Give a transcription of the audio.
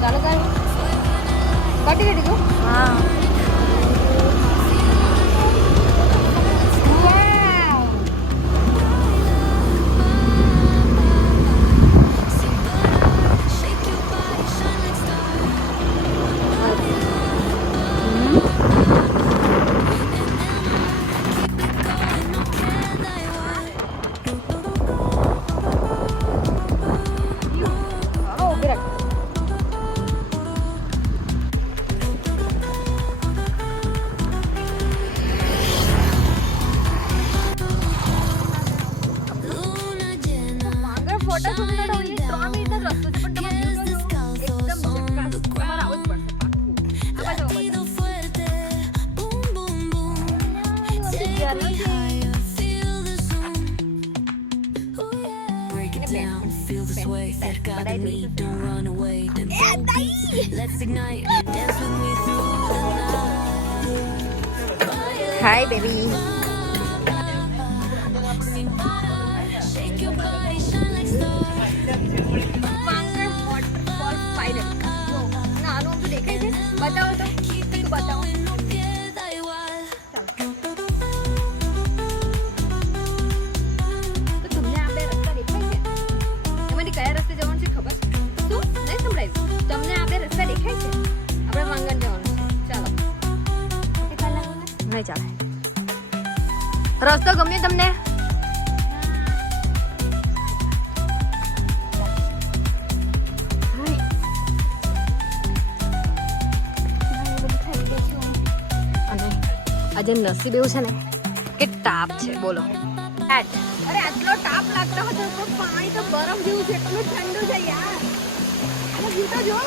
ચાલો કાઢી દીધું. હા ફોટા સુંદર હોય 3 મિનિટનો જ રસ્તો છે પણ તમે એકદમ જકાસ તમારે આવું જ પડશે હાય બેબી बताओ तो बताओ तो तुमने આપણે રસ્તા દેખાય છે એમાંથી કયા રસ્તે જવાનું છે ખબર શું નહીં સંભળાયું તમને આપણે રસ્તા દેખાય છે આપણે વાંગણ જવાનું છે ચાલો નહીં ચાલે રસ્તો ગમ્યો તમને આજે નસીબ એવું છે ને કે તાપ છે બોલો અરે આટલો તાપ લાગતો હતો તો પાણી તો બરફ જેવું છે એટલું ઠંડુ છે યાર આ વ્યૂ તો જો